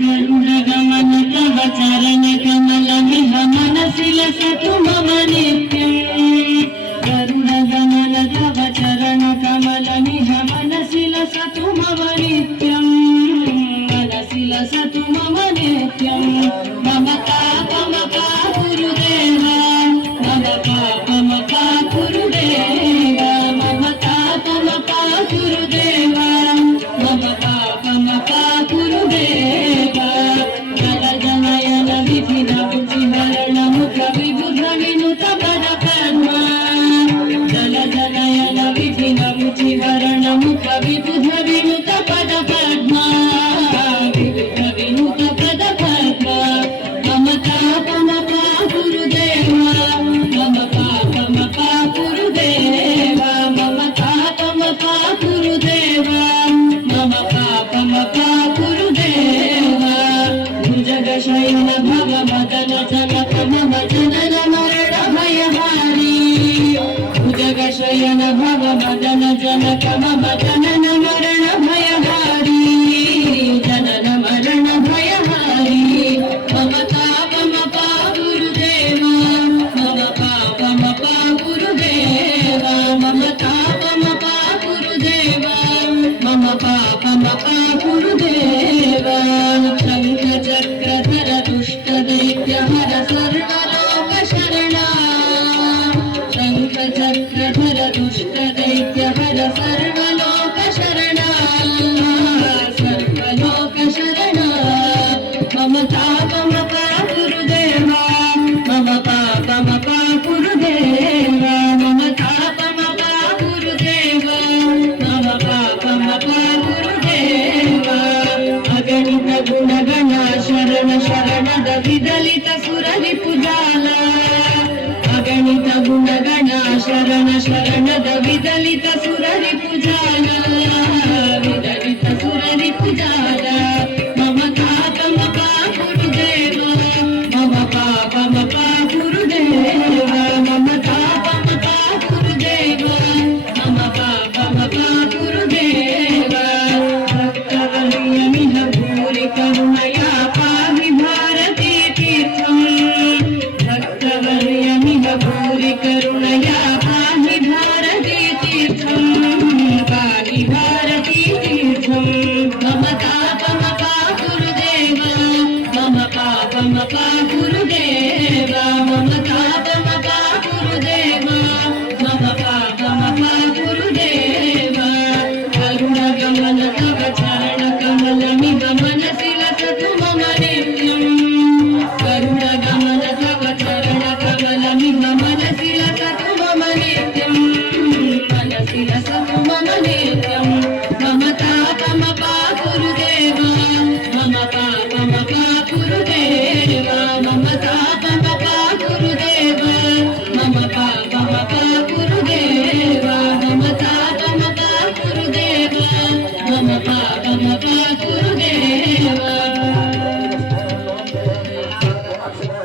गरुडगमन तव चरण कमल मिह मनसि लसतु मम नित्यम् गरुडगमन तव चरण कमल मिह मनसि लसतु मम नित्यम् मनसि लसतु मम नित्यम् मम पापमपा गुरुदेव मम पापमपा गुरुदेव मम पापमपा गुरुदेव मम पापमपा गुरुदेव जल जनयन विधिन बुद्धिहरण मुख विबुध विनुत पद पद्मा जल जनयन विधिन बुद्धिहरण मुख विबुध विनुत पद पद्मा विबुध विनुत पद पद्मा मम पापमपा गुरुदेव मम पापमपा गुरुदेव मम पापमपा गुरुदेव मम पापमपा गुरुदेव भुजगशयन भव मदन जनक मम जनन मरण भयहारी भुजगशयन भव मदन जनक मम जनन मरण भयहारी जनन मरण भयहारी मम पापमपा गुरुदेव मम पापमपा गुरुदेव मम पापमपा गुरुदेव मम पापमपा गुरुदेव शङ्ख चक्रधर दुष्ट दैत्य हर सर्वलोक शरणा शङ्ख चक्रधर दुष्ट दैत्य हर सर्वलोक शरणा सर्वलोक शरणा मम पापमपा गुरुदेव मम पापमपा गुरुदेव मम पापमपा गुरुदेव मम पापमपा गुरुदेव अगणित गुणगण शरण शरणद विदलित सुररि पुजाल अगणित गुणगण शरण शरणद विदलित सुर